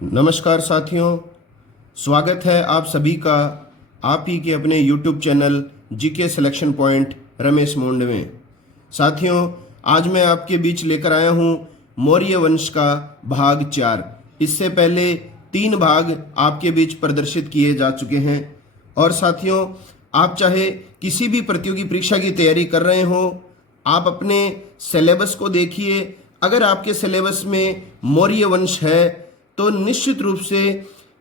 नमस्कार साथियों, स्वागत है आप सभी का आप ही के अपने YouTube channel GK selection point Ramesh Mond में। साथियों, आज मैं आपके बीच लेकर आया हूँ मौर्य वंश का भाग 4। इससे पहले 3 भाग आपके बीच प्रदर्शित किए जा चुके हैं। और साथियों, आप चाहे किसी भी प्रतियोगी परीक्षा की तैयारी कर रहे हो, आप अपने सिलेबस को देखिए। अगर आपके सिलेबस में मौर्य वंश है तो निश्चित रूप से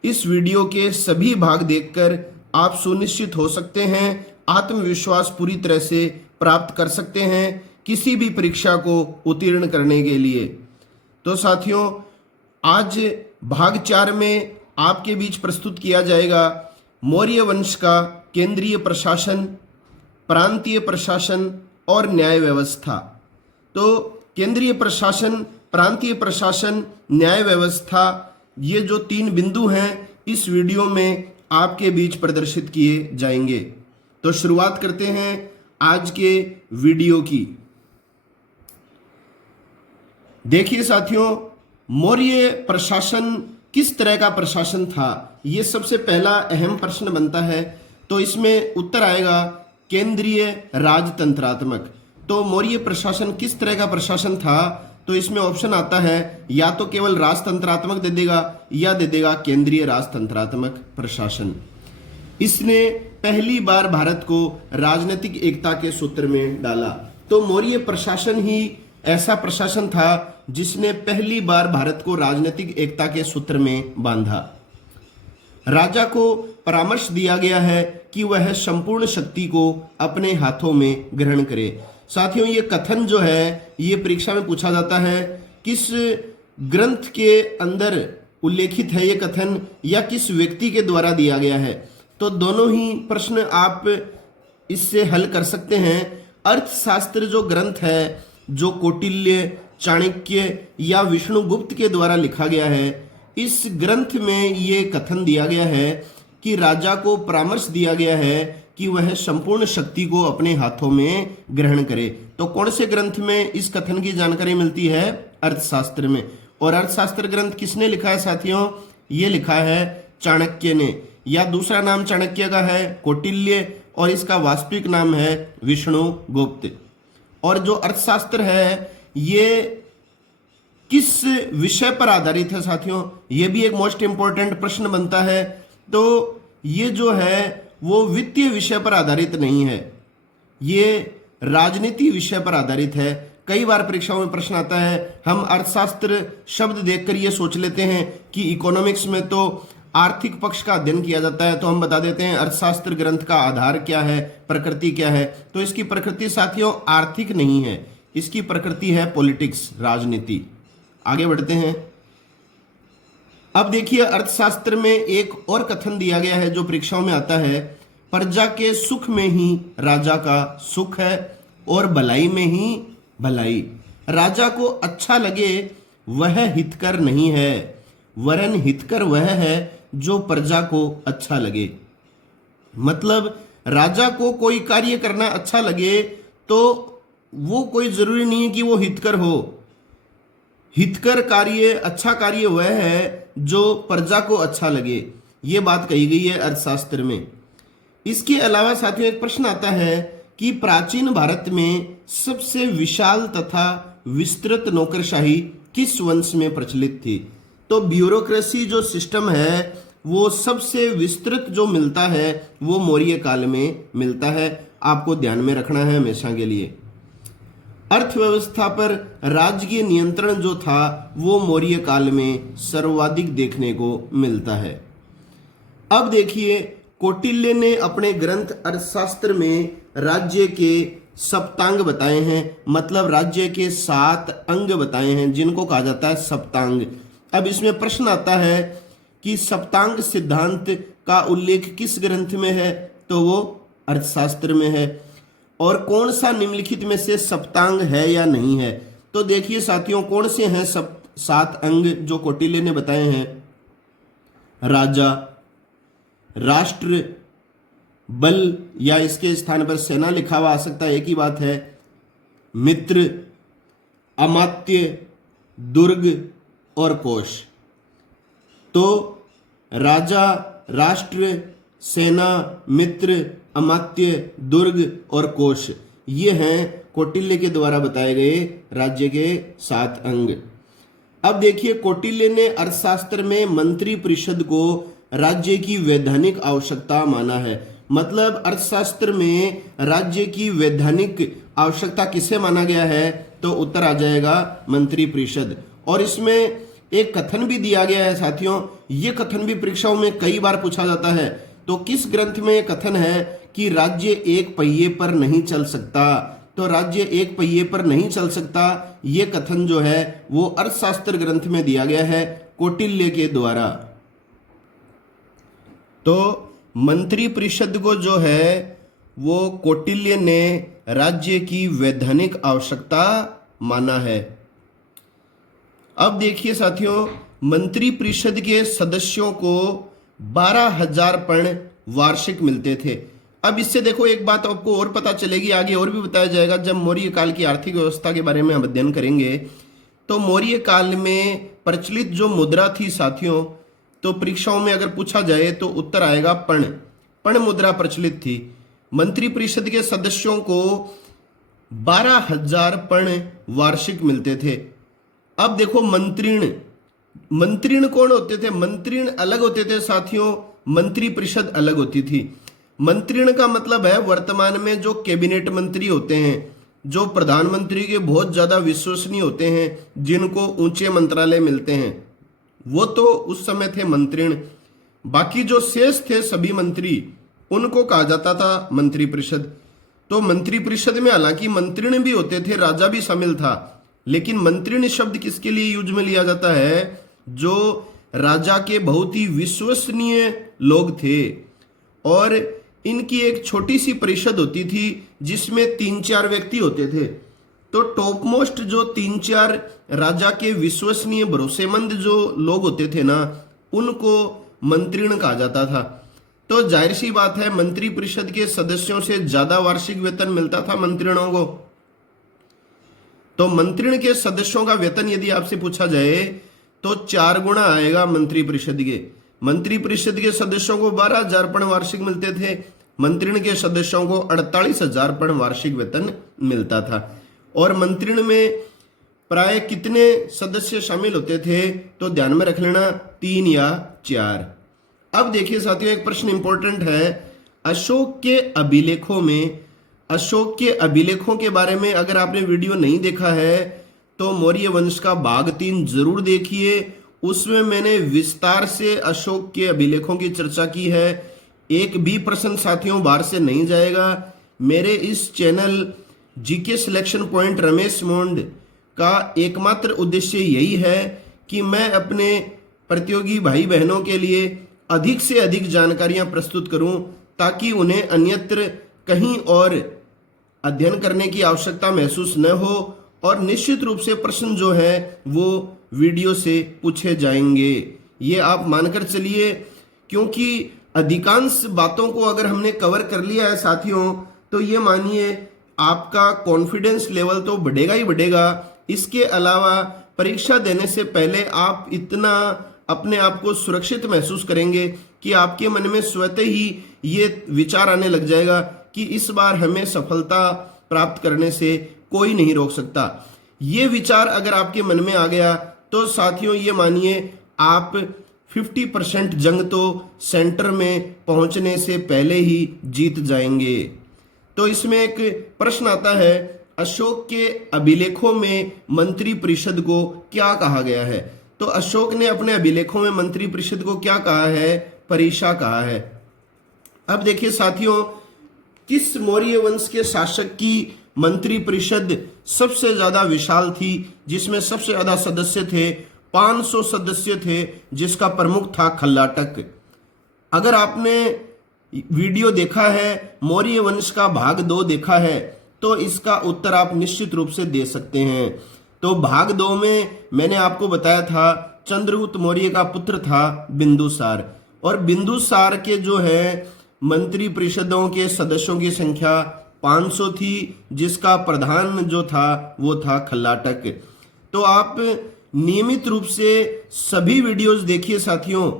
इस वीडियो के सभी भाग देखकर आप सुनिश्चित हो सकते हैं, आत्मविश्वास पूरी तरह से प्राप्त कर सकते हैं किसी भी परीक्षा को उत्तीर्ण करने के लिए। तो साथियों, आज भाग 4 में आपके बीच प्रस्तुत किया जाएगा मौर्य वंश का केंद्रीय प्रशासन, प्रांतीय प्रशासन और न्याय व्यवस्था। तो केंद्रीय प्रशासन, प्रांतीय प्रशासन, न्याय व्यवस्था, ये जो 3 बिंदु हैं इस वीडियो में आपके बीच प्रदर्शित किए जाएंगे। तो शुरुआत करते हैं आज के वीडियो की। देखिए साथियों, मौर्य प्रशासन किस तरह का प्रशासन था, ये सबसे पहला अहम प्रश्न बनता है। तो इसमें उत्तर आएगा केंद्रीय राजतंत्रात्मक। तो मौर्य प्रशासन किस तरह का प्रशासन था, तो इसमें ऑप्शन आता है या तो केवल राजतंत्रात्मक दे देगा या दे देगा केंद्रीय राजतंत्रात्मक प्रशासन। इसने पहली बार भारत को राजनीतिक एकता के सूत्र में डाला। तो मौर्य प्रशासन ही ऐसा प्रशासन था जिसने पहली बार भारत को राजनीतिक एकता के सूत्र में बांधा। राजा को परामर्श दिया गया है कि वह संपूर्ण शक्ति को अपने हाथों में ग्रहण करे। साथियों, ये कथन जो है ये परीक्षा में पूछा जाता है, किस ग्रंथ के अंदर उल्लेखित है ये कथन या किस व्यक्ति के द्वारा दिया गया है। तो दोनों ही प्रश्न आप इससे हल कर सकते हैं। अर्थशास्त्र जो ग्रंथ है, जो कौटिल्य, चाणक्य या विष्णुगुप्त के द्वारा लिखा गया है, इस ग्रंथ में ये कथन दिया गया है कि राजा को परामर्श दिया गया है कि वह संपूर्ण शक्ति को अपने हाथों में ग्रहण करे। तो कौन से ग्रंथ में इस कथन की जानकारी मिलती है? अर्थशास्त्र में। और अर्थशास्त्र ग्रंथ किसने लिखा है साथियों? ये लिखा है चाणक्य ने, या दूसरा नाम चाणक्य का है कौटिल्य और इसका वास्तविक नाम है विष्णुगुप्त। और जो अर्थशास्त्र है ये किस विषय पर आधारित है साथियों? ये भी एक मोस्ट इंपॉर्टेंट प्रश्न बनता है। तो ये जो है वो वित्तीय विषय पर आधारित नहीं है, ये राजनीति विषय पर आधारित है। कई बार परीक्षाओं में प्रश्न आता है, हम अर्थशास्त्र शब्द देखकर ये सोच लेते हैं कि इकोनॉमिक्स में तो आर्थिक पक्ष का अध्ययन किया जाता है, तो हम बता देते हैं अर्थशास्त्र ग्रंथ का आधार क्या है, प्रकृति क्या है। तो इसकी प्रकृति साथियों आर्थिक नहीं है, इसकी प्रकृति है पॉलिटिक्स, राजनीति। आगे बढ़ते हैं। अब देखिए, अर्थशास्त्र में एक और कथन दिया गया है जो परीक्षाओं में आता है, प्रजा के सुख में ही राजा का सुख है और भलाई में ही भलाई। राजा को अच्छा लगे वह हितकर नहीं है, वरन हितकर वह है जो प्रजा को अच्छा लगे। मतलब राजा को कोई कार्य करना अच्छा लगे तो वो कोई जरूरी नहीं है कि वो हितकर हो। हितकर कार्य, अच्छा कार्य वह है जो प्रजा को अच्छा लगे। ये बात कही गई है अर्थशास्त्र में। इसके अलावा साथियों एक प्रश्न आता है कि प्राचीन भारत में सबसे विशाल तथा विस्तृत नौकरशाही किस वंश में प्रचलित थी? तो ब्यूरोक्रेसी जो सिस्टम है वो सबसे विस्तृत जो मिलता है वो मौर्य काल में मिलता है। आपको ध्यान में रखना है हमेशा के लिए। अर्थव्यवस्था पर राजकीय नियंत्रण जो था वो मौर्य काल में सर्वाधिक देखने को मिलता है। अब देखिए, कौटिल्य ने अपने ग्रंथ अर्थशास्त्र में राज्य के सप्तांग बताए हैं, मतलब राज्य के 7 अंग बताए हैं जिनको कहा जाता है सप्तांग। अब इसमें प्रश्न आता है कि सप्तांग सिद्धांत का उल्लेख किस ग्रंथ में है? तो वो अर्थशास्त्र में है। और कौन सा निम्नलिखित में से सप्तांग है या नहीं है? तो देखिए साथियों, कौन से हैं 7 अंग जो कौटिल्य ने बताए हैं? राजा, राष्ट्र, बल या इसके स्थान पर सेना लिखा हुआ आ सकता है, एक ही बात है। मित्र, अमात्य, दुर्ग और कोश। तो राजा, राष्ट्र, सेना, मित्र, अमात्य, दुर्ग और कोश, ये हैं कौटिल्य के द्वारा बताए गए राज्य के 7 अंग। अब देखिए, कौटिल्य ने अर्थशास्त्र में मंत्री परिषद को राज्य की वैधानिक आवश्यकता माना है। मतलब अर्थशास्त्र में राज्य की वैधानिक आवश्यकता किसे माना गया है, तो उत्तर आ जाएगा मंत्री परिषद। और इसमें एक कथन भी दिया गया है साथियों, ये कथन भी परीक्षाओं में कई बार पूछा जाता है। तो किस ग्रंथ में कथन है कि राज्य एक पहिए पर नहीं चल सकता, तो राज्य एक पहिए पर नहीं चल सकता, ये कथन जो है वो अर्थशास्त्र ग्रंथ में दिया गया है कौटिल्य के द्वारा। तो मंत्री परिषद को जो है वो कौटिल्य ने राज्य की वैधानिक आवश्यकता माना है। अब देखिए साथियों, मंत्री परिषद के सदस्यों को 12,000 पर्ण वार्षिक मिलते थे। अब इससे देखो एक बात आपको और पता चलेगी, आगे और भी बताया जाएगा जब मौर्य काल की आर्थिक व्यवस्था के बारे में हम अध्ययन करेंगे। तो मौर्य काल में प्रचलित जो मुद्रा थी साथियों, तो परीक्षाओं में अगर पूछा जाए तो उत्तर आएगा पर्ण मुद्रा प्रचलित थी। मंत्री परिषद के सदस्यों को 12,000 पर्ण वार्षिक मिलते थे। अब देखो, मंत्रीण कौन होते थे? मंत्रीण अलग होते थे साथियों, मंत्री परिषद अलग होती थी। मंत्रीण का मतलब है वर्तमान में जो कैबिनेट मंत्री होते हैं, जो प्रधानमंत्री के बहुत ज्यादा विश्वसनीय होते हैं, जिनको ऊंचे मंत्रालय मिलते हैं, वो तो उस समय थे मंत्रीण। बाकी जो शेष थे सभी मंत्री, उनको कहा जाता था मंत्री परिषद। तो मंत्री परिषद में हालांकि मंत्रीण भी होते थे, राजा भी शामिल था, लेकिन मंत्रीण शब्द किसके लिए यूज में लिया जाता है? जो राजा के बहुत ही विश्वसनीय लोग थे। और इनकी एक छोटी सी परिषद होती थी जिसमें 3-4 व्यक्ति होते थे। तो टॉप मोस्ट जो 3-4 राजा के विश्वसनीय भरोसेमंद जो लोग होते थे ना, उनको मंत्रीण कहा जाता था। तो जाहिर सी बात है, मंत्री परिषद के सदस्यों से ज्यादा वार्षिक वेतन मिलता था मंत्रीणों को। तो मंत्रीण के सदस्यों का वेतन यदि आपसे पूछा जाए तो 4 गुना आएगा मंत्री परिषद के। मंत्री परिषद के सदस्यों को 12,000 पर्ण वार्षिक मिलते थे, मंत्रीण के सदस्यों को 48,000 पर्ण वार्षिक वेतन मिलता था। और मंत्रीण में प्राय कितने सदस्य शामिल होते थे? तो ध्यान में रख लेना, 3 या 4। अब देखिए साथियों, एक प्रश्न इंपॉर्टेंट है। अशोक के अभिलेखों के बारे में अगर आपने वीडियो नहीं देखा है तो मौर्य वंश का भाग 3 जरूर देखिए। उसमें मैंने विस्तार से अशोक के अभिलेखों की चर्चा की है। एक भी प्रश्न साथियों बाहर से नहीं जाएगा। मेरे इस channel GK selection point Ramesh Mond का एकमात्र उद्देश्य यही है कि मैं अपने प्रतियोगी भाई बहनों के लिए अधिक से अधिक जानकारियां प्रस्तुत करूं, ताकि उन्हें अन्यत्र कहीं और अध्ययन करने की आवश्यकता महसूस न हो। और निश्चित रूप से प्रश्न जो है वो वीडियो से पूछे जाएंगे, ये आप मानकर चलिए। क्योंकि अधिकांश बातों को अगर हमने कवर कर लिया है साथियों, तो ये मानिए आपका कॉन्फिडेंस लेवल तो बढ़ेगा ही बढ़ेगा। इसके अलावा परीक्षा देने से पहले आप इतना अपने आप को सुरक्षित महसूस करेंगे कि आपके मन में स्वतः ही ये विचार आने लग जाएगा कि इस बार हमें सफलता प्राप्त करने से कोई नहीं रोक सकता। ये विचार अगर आपके मन में आ गया तो साथियों ये मानिए आप 50% जंग तो सेंटर में पहुंचने से पहले ही जीत जाएंगे। तो इसमें एक प्रश्न आता है, अशोक के अभिलेखों में मंत्री परिषद को क्या कहा गया है? तो अशोक ने अपने अभिलेखों में मंत्री परिषद को क्या कहा है? परिषा कहा है। अब देखिए साथियों, किस मौर्य वंश के शासक की मंत्री परिषद सबसे ज्यादा विशाल थी, जिसमें सबसे ज्यादा सदस्य थे? 500 सदस्य थे, जिसका प्रमुख था खल्लाटक। अगर आपने वीडियो देखा है, मौर्य वंश का भाग 2 देखा है, तो इसका उत्तर आप निश्चित रूप से दे सकते हैं। तो भाग 2 में मैंने आपको बताया था चंद्रगुप्त मौर्य का पुत्र था बिंदुसार, और बिंदुसार के जो है मंत्री परिषदों के सदस्यों की संख्या 500 थी, जिसका प्रधान जो था वो था खल्लाटक। तो आप नियमित रूप से सभी वीडियोस देखिए साथियों,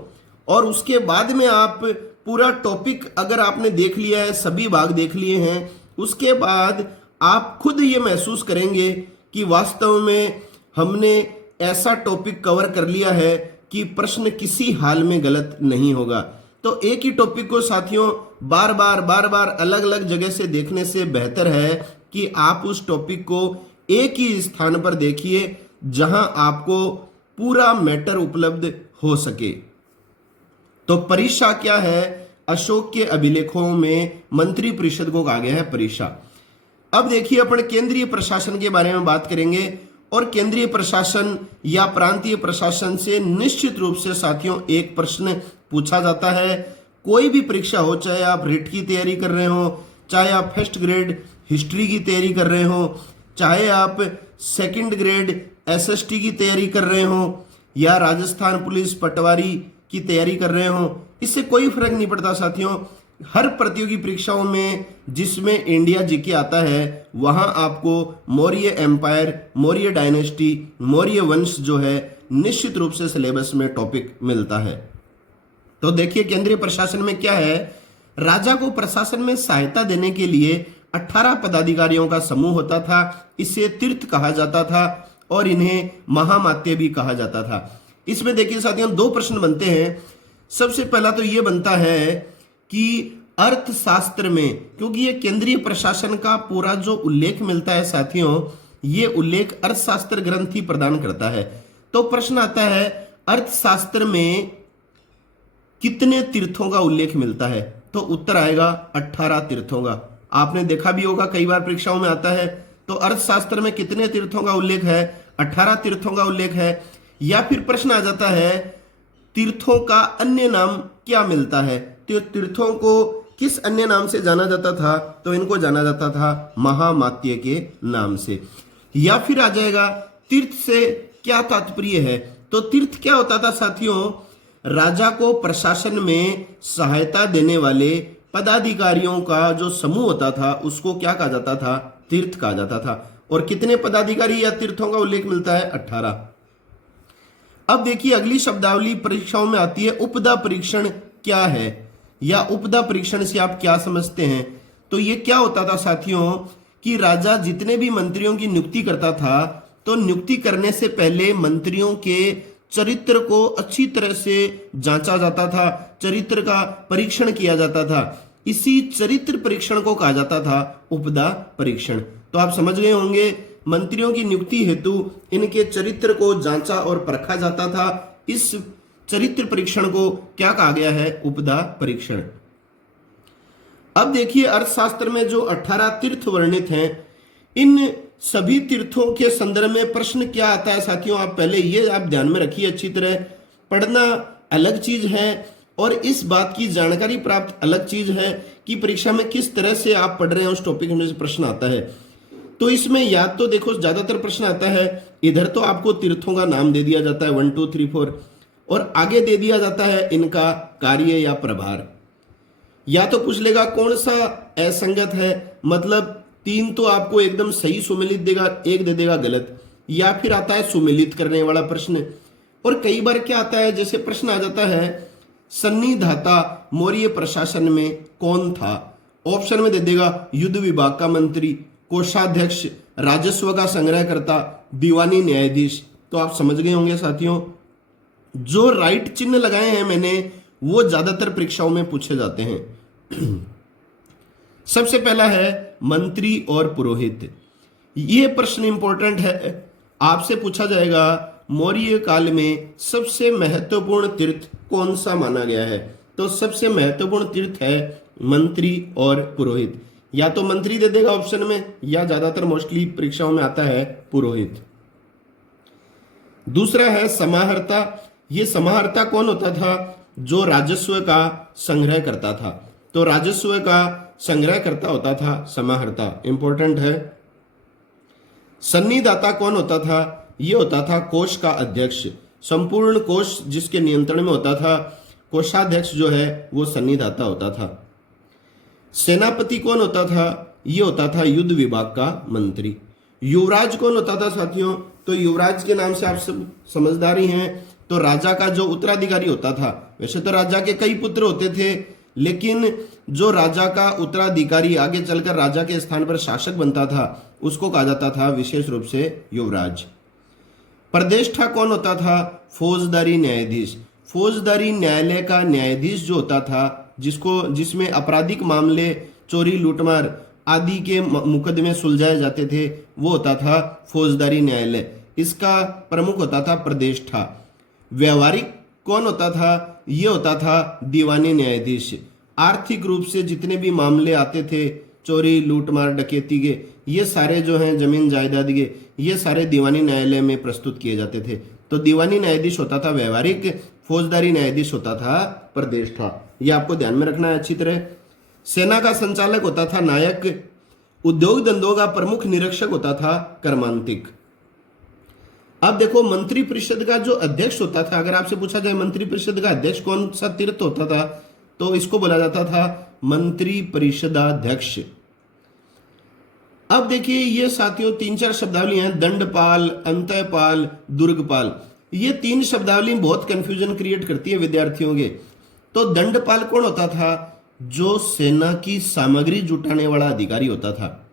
और उसके बाद में आप पूरा टॉपिक अगर आपने देख लिया है, सभी भाग देख लिए हैं, उसके बाद आप खुद ये महसूस करेंगे कि वास्तव में हमने ऐसा टॉपिक कवर कर लिया है कि प्रश्न किसी हाल में गलत नहीं होगा। तो एक ही टॉपिक को साथियों बार बार अलग अलग जगह से देखने से बेहतर है कि आप उस टॉपिक को एक ही स्थान पर देखिए जहां आपको पूरा मैटर उपलब्ध हो सके। तो परीक्षा क्या है? अशोक के अभिलेखों में मंत्री परिषद को कहा गया है परीक्षा। अब देखिए अपन केंद्रीय प्रशासन के बारे में बात करेंगे, और केंद्रीय प्रशासन या प्रांतीय प्रशासन से निश्चित रूप से साथियों एक प्रश्न पूछा जाता है। कोई भी परीक्षा हो, चाहे आप रिट की तैयारी कर रहे हो, चाहे आप फर्स्ट ग्रेड हिस्ट्री की तैयारी कर रहे हो, चाहे आप सेकंड ग्रेड एसएसटी की तैयारी कर रहे हो, या राजस्थान पुलिस पटवारी की तैयारी कर रहे हो, इससे कोई फर्क नहीं पड़ता साथियों। हर प्रतियोगी परीक्षाओं में जिसमें इंडिया जीके आता है वहां आपको मौर्य एम्पायर, मौर्य डायनेस्टी, मौर्य वंश जो है निश्चित रूप से सिलेबस में टॉपिक मिलता है। तो देखिए केंद्रीय प्रशासन में क्या है, राजा को प्रशासन में सहायता देने के लिए 18 पदाधिकारियों का समूह होता था। इसे तीर्थ कहा जाता था और इन्हें महामात्य भी कहा जाता था। इसमें देखिए साथियों दो प्रश्न बनते हैं। सबसे पहला तो ये बनता है कि अर्थशास्त्र में, क्योंकि ये केंद्रीय प्रशासन का पूरा जो उल्लेख मिलता है साथियों, ये उल्लेख अर्थशास्त्र ग्रंथ ही प्रदान करता है। तो प्रश्न आता है अर्थशास्त्र में कितने तीर्थों का उल्लेख मिलता है? तो उत्तर आएगा 18 तीर्थों का। आपने देखा भी होगा कई बार परीक्षाओं में आता है। तो अर्थशास्त्र में कितने तीर्थों का उल्लेख है? 18 तीर्थों का उल्लेख है। या फिर प्रश्न आ जाता है तीर्थों का अन्य नाम क्या मिलता है? तो तीर्थों को किस अन्य नाम से जाना जाता था? तो इनको जाना जाता था महामात्य के नाम से। या फिर आ जाएगा तीर्थ से क्या तात्पर्य है? तो तीर्थ क्या होता था साथियों? राजा को प्रशासन में सहायता देने वाले पदाधिकारियों का जो समूह होता था उसको क्या कहा जाता था? तीर्थ कहा जाता था। और कितने पदाधिकारी या तीर्थों का उल्लेख मिलता है? 18। अब देखिए अगली शब्दावली परीक्षाओं में आती है, उपदा परीक्षण क्या है, या उपदा परीक्षण से आप क्या समझते हैं? तो ये क्या होता था साथियों कि राजा जितने भी मंत्रियों की नियुक्ति करता था तो नियुक्ति करने से पहले मंत्रियों के चरित्र को अच्छी तरह से जांचा जाता था, चरित्र का परीक्षण किया जाता था। इसी चरित्र परीक्षण को कहा जाता था उपदा परीक्षण। तो आप समझ गए होंगे मंत्रियों की नियुक्ति हेतु इनके चरित्र को जांचा और परखा जाता था। इस चरित्र परीक्षण को क्या कहा गया है? उपदा परीक्षण। अब देखिए अर्थशास्त्र में जो 18 तीर्थ वर्णित हैं, इन सभी तीर्थों के संदर्भ में प्रश्न क्या आता है साथियों? आप पहले ये आप ध्यान में रखिए अच्छी तरह। पढ़ना अलग चीज है और इस बात की जानकारी प्राप्त अलग चीज है कि परीक्षा में किस तरह से आप पढ़ रहे हैं, उस टॉपिक में से प्रश्न आता है। तो इसमें याद तो देखो ज्यादातर प्रश्न आता है, इधर तो आपको तीर्थों का नाम दे दिया जाता है 1 2 3 4, और आगे दे दिया जाता है इनका कार्य या प्रभार। या तो पूछ लेगा कौन सा असंगत है, मतलब 3 तो आपको एकदम सही सुमेलित देगा, 1 दे देगा गलत। या फिर आता है सुमेलित करने वाला प्रश्न। और कई बार क्या आता है, जैसे प्रश्न आ जाता है सन्निधाता मौर्य प्रशासन में कौन था? ऑप्शन में दे देगा युद्ध विभाग का मंत्री, कोषाध्यक्ष, राजस्व का संग्रहकर्ता, दीवानी न्यायाधीश। तो आप समझ गए होंगे साथियों, जो राइट चिन्ह लगाए हैं मैंने वो ज्यादातर परीक्षाओं में पूछे जाते हैं। सबसे पहला है मंत्री और पुरोहित। ये प्रश्न इंपॉर्टेंट है, आपसे पूछा जाएगा मौर्य काल में सबसे महत्वपूर्ण तीर्थ कौन सा माना गया है? तो सबसे महत्वपूर्ण तीर्थ है मंत्री और पुरोहित। या तो मंत्री दे देगा ऑप्शन में, या ज्यादातर मोस्टली परीक्षाओं में आता है पुरोहित। दूसरा है समाहर्ता। ये समाहर्ता कौन होता था? जो राजस्व का संग्रह करता था। तो राजस्व का संग्रह करता होता था समाहर्ता, इंपॉर्टेंट है। सन्निधाता कौन होता था? ये होता था कोष का अध्यक्ष, संपूर्ण कोष जिसके नियंत्रण में होता था। कोषाध्यक्ष जो है वो सन्निधाता होता था। सेनापति कौन होता था? ये होता था युद्ध विभाग का मंत्री। युवराज कौन होता था साथियों? तो युवराज के नाम से आप सब समझदार ही हैं। तो राजा का जो उत्तराधिकारी होता था, वैसे तो राजा के कई पुत्र होते थे, लेकिन जो राजा का उत्तराधिकारी आगे चलकर राजा के स्थान पर शासक बनता था उसको कहा जाता था विशेष रूप से युवराज। प्रदेष्ठा कौन होता था? फौजदारी न्यायाधीश। फौजदारी न्यायालय का न्यायाधीश जो होता था, जिसमें आपराधिक मामले, चोरी लूटमार आदि के मुकदमे सुलझाए जाते थे, वो होता था फौजदारी न्यायालय। इसका प्रमुख होता था प्रदेष्ठा। व्यवहारिक कौन होता था? ये होता था दीवानी न्यायाधीश। आर्थिक रूप से जितने भी मामले आते थे, चोरी लूटमार डकैती के, ये सारे जो हैं जमीन जायदाद के, ये सारे दीवानी न्यायालय में प्रस्तुत किए जाते थे। तो दीवानी न्यायाधीश होता था व्यवहारिक, फौजदारी न्यायाधीश होता था प्रदेष्ठा। ये आपको ध्यान में रखना है अच्छी तरह। सेना का संचालक होता था नायक। उद्योग धंधों का प्रमुख निरीक्षक होता था कर्मांतिक। अब देखो मंत्री परिषद का जो अध्यक्ष होता था, अगर आपसे पूछा जाए मंत्री परिषद का अध्यक्ष कौन सा तीर्थ होता था, तो इसको बोला जाता था मंत्री परिषदाध्यक्ष। अब देखिए ये साथियों 3-4 शब्दावली हैं, दंडपाल, अंतःपाल, दुर्गपाल। ये 3 शब्दावली बहुत कंफ्यूजन क्रिएट करती है विद्यार्थियों के। तो दंडपाल कौन होता था? जो सेना की सामग्री जुटाने वाला अधिकारी होता था।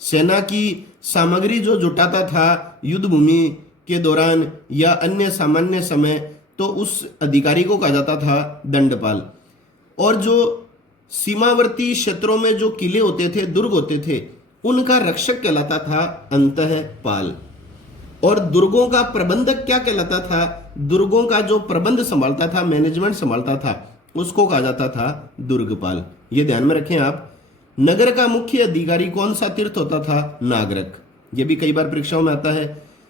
सेना की सामग्री जो जुटाता था युद्ध भूमि के दौरान या अन्य सामान्य समय, तो उस अधिकारी को कहा जाता था दंडपाल। और जो सीमावर्ती क्षेत्रों में जो किले होते थे, दुर्ग होते थे, उनका रक्षक कहलाता था अंतःपाल। और दुर्गों का प्रबंधक क्या कहलाता था? दुर्गों का जो प्रबंध संभालता था, मैनेजमेंट संभालता था, उसको कहा जाता था दुर्गपाल। ये ध्यान में रखें आप। नगर का मुख्य अधिकारी कौन सा तीर्थ होता था? नागरिक। ये भी कई बार परीक्षाओं में आता है।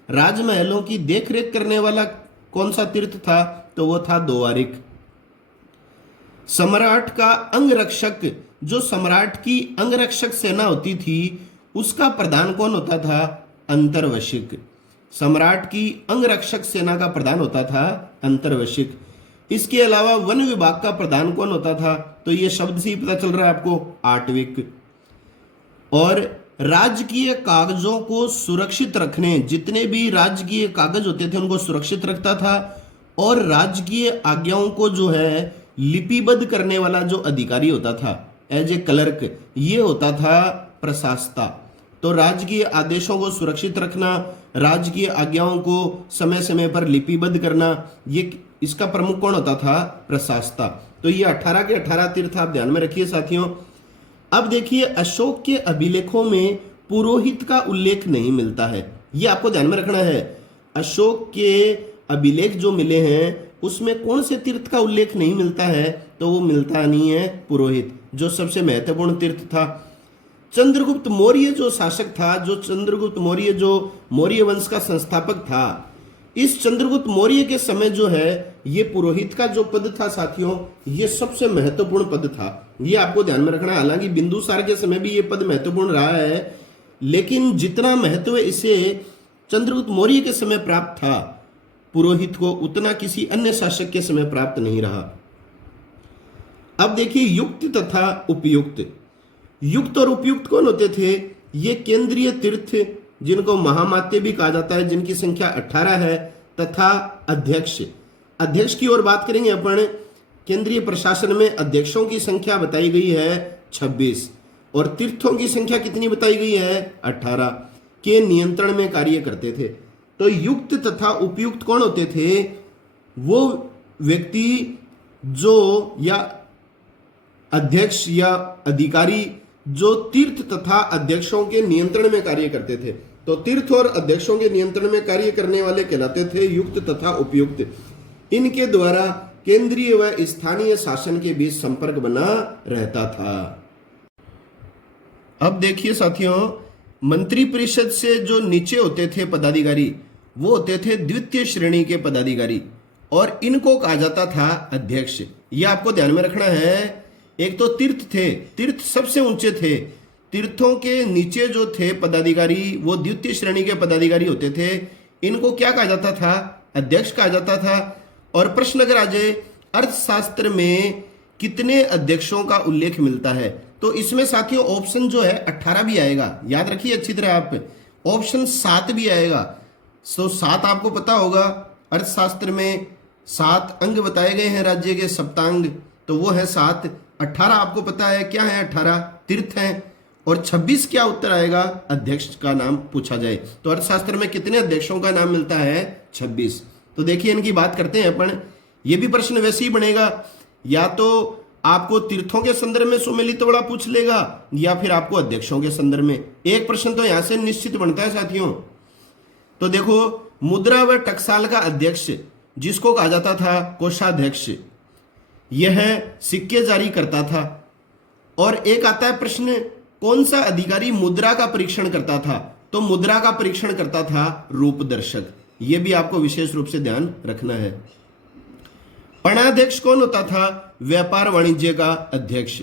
राजमहलों की देखरेख करने वाला कौन सा तीर्थ था? तो वो था द्वारिक। सम्राट का अंगरक्षक, जो सम्राट की अंगरक्षक सेना होती थी, उसका प्रधान कौन होता था? अंतर्वशिक। सम्राट की अंगरक्षक सेना का प्रधान होता था अंतर्वशिक। इसके अलावा वन विभाग का प्रधान कौन होता था? तो ये शब्द से ही पता चल रहा है आपको, आटविक। और राजकीय कागजों को सुरक्षित रखने, जितने भी राजकीय कागज होते थे उनको सुरक्षित रखता था। और राजकीय आज्ञाओं को जो है लिपिबद्ध करने वाला जो अधिकारी होता था एज ए क्लर्क, ये होता था प्रशासता। तो राजकीय आदेशों को सुरक्षित रखना, राजकीय आज्ञाओं को समय समय पर लिपिबद्ध करना, ये इसका प्रमुख कौन होता था? प्रशासता। तो ये 18 के 18 तीर्थ आप ध्यान में रखिए साथियों। अब देखिए अशोक के अभिलेखों में पुरोहित का उल्लेख नहीं मिलता है, ये आपको ध्यान में रखना है। अशोक के अभिलेख जो मिले हैं उसमें कौन से तीर्थ का उल्लेख नहीं मिलता है? तो वो मिलता नहीं है पुरोहित, जो सबसे महत्वपूर्ण तीर्थ था। चंद्रगुप्त मौर्य जो शासक था, जो चंद्रगुप्त मौर्य जो मौर्य वंश का संस्थापक था, इस चंद्रगुप्त मौर्य के समय जो है ये पुरोहित का जो पद था साथियों, ये सबसे महत्वपूर्ण पद था। ये आपको ध्यान में रखना है। हालांकि बिंदुसार के समय भी ये पद महत्वपूर्ण रहा है, लेकिन जितना महत्व इसे चंद्रगुप्त मौर्य के समय प्राप्त था पुरोहित को, उतना किसी अन्य शासक के समय प्राप्त नहीं रहा। अब देखिए युक्त तथा उपयुक्त। युक्त और उपयुक्त कौन होते थे? ये केंद्रीय तीर्थ, जिनको महामात्य भी कहा जाता है, जिनकी संख्या 18 है, तथा अध्यक्ष। अध्यक्ष की ओर बात करेंगे अपन। केंद्रीय प्रशासन में अध्यक्षों की संख्या बताई गई है 26 और तीर्थों की संख्या कितनी बताई गई है? 18 के नियंत्रण में कार्य करते थे। तो युक्त तथा उपयुक्त कौन होते थे? वो व्यक्ति जो या अध्यक्ष या अधिकारी जो तीर्थ तथा अध्यक्षों के नियंत्रण में कार्य करते थे। तो तीर्थ और अध्यक्षों के नियंत्रण में कार्य करने वाले कहलाते थे युक्त तथा उपयुक्त। इनके द्वारा केंद्रीय व स्थानीय शासन के बीच संपर्क बना रहता था। अब देखिए साथियों, मंत्री परिषद से जो नीचे होते थे पदाधिकारी, वो होते थे द्वितीय श्रेणी के पदाधिकारी और इनको कहा जाता था अध्यक्ष। ये आपको ध्यान में रखना है। एक तो तीर्थ थे, तीर्थ सबसे ऊंचे थे। तीर्थों के नीचे जो थे पदाधिकारी, वो द्वितीय श्रेणी के पदाधिकारी होते थे। इनको क्या कहा जाता था? अध्यक्ष कहा जाता था। और प्रश्न अगर आ जाए अर्थशास्त्र में कितने अध्यक्षों का उल्लेख मिलता है, तो इसमें साथियों ऑप्शन जो है 18 भी आएगा। याद रखिए अच्छी तरह आप, ऑप्शन 7 भी आएगा। तो 7 आपको पता होगा, अर्थशास्त्र में 7 अंग बताए गए हैं राज्य के, सप्तांग, तो वो है 7। 18 आपको पता है क्या है, 18 तीर्थ हैं। और 26 क्या उत्तर आएगा, अध्यक्ष का नाम पूछा जाए तो अर्थशास्त्र में कितने अध्यक्षों का नाम मिलता है, 26। तो देखिए इनकी बात करते हैं अपन। ये भी प्रश्न वैसे ही बनेगा, या तो आपको तीर्थों के संदर्भ में सुमेलित बड़ा पूछ लेगा, या फिर आपको अध्यक्षों के संदर्भ में। एक प्रश्न तो यहां से निश्चित बनता है साथियों। तो देखो, मुद्रा व टकसाल का अध्यक्ष जिसको कहा जाता था कोषाध्यक्ष, यह सिक्के जारी करता था। और एक आता है प्रश्न, कौन सा अधिकारी मुद्रा का परीक्षण करता था, तो मुद्रा का परीक्षण करता था रूपदर्शक। यह भी आपको विशेष रूप से ध्यान रखना है। पणाध्यक्ष कौन होता था, व्यापार वाणिज्य का अध्यक्ष।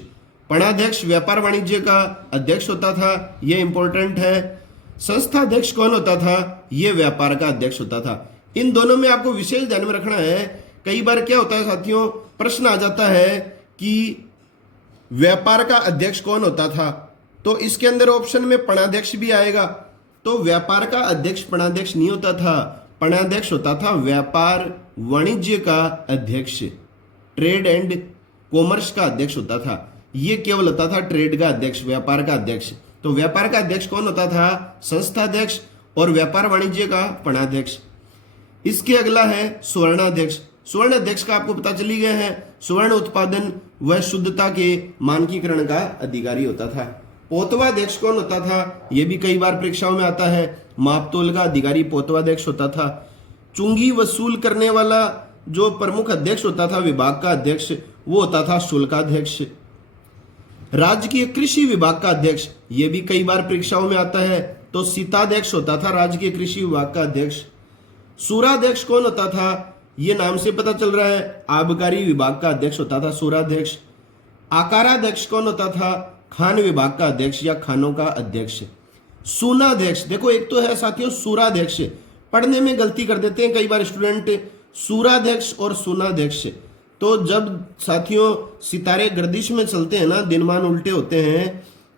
पणाध्यक्ष व्यापार वाणिज्य का अध्यक्ष होता था, यह इंपॉर्टेंट है। संस्थाध्यक्ष कौन होता था, यह व्यापार का अध्यक्ष होता था। इन दोनों में आपको विशेष ध्यान में रखना है। कई बार क्या होता है साथियों, प्रश्न आ जाता है कि व्यापार का अध्यक्ष कौन होता था, तो इसके अंदर ऑप्शन में पणाध्यक्ष भी आएगा। तो व्यापार का अध्यक्ष पणाध्यक्ष नहीं होता था, पणाध्यक्ष होता था व्यापार वाणिज्य का अध्यक्ष, ट्रेड एंड कॉमर्स का अध्यक्ष होता था। ये केवल होता था ट्रेड का अध्यक्ष, व्यापार का अध्यक्ष। तो व्यापार का अध्यक्ष कौन होता था, संस्थाध्यक्ष, और व्यापार वाणिज्य का पणाध्यक्ष। इसके अगला है स्वर्णाध्यक्ष। स्वर्ण अध्यक्ष का आपको पता चली गया है, स्वर्ण उत्पादन व शुद्धता के मानकीकरण का अधिकारी होता था। पोतवाध्यक्ष कौन होता था, यह भी कई बार परीक्षाओं में आता है, मापतोल का अधिकारी पोतवाध्यक्ष होता था। चुंगी वसूल करने वाला जो प्रमुख अध्यक्ष होता था विभाग का अध्यक्ष, वो होता था शुल्काध्यक्ष। राजकीय कृषि विभाग का अध्यक्ष, यह भी कई बार परीक्षाओं में आता है, तो सीताध्यक्ष होता था राजकीय कृषि विभाग का अध्यक्ष। सूराध्यक्ष कौन होता था, ये नाम से पता चल रहा है, आबकारी विभाग का अध्यक्ष होता था सूराध्यक्ष। आकाराध्यक्ष कौन होता था, खान विभाग का अध्यक्ष या खानों का अध्यक्ष। सूनाध्यक्ष, देखो एक तो है साथियों सूराध्यक्ष, पढ़ने में गलती कर देते हैं कई बार स्टूडेंट, सूराध्यक्ष और सूनाध्यक्ष। तो जब साथियों सितारे गर्दिश में चलते हैं ना, दिनमान उल्टे होते हैं,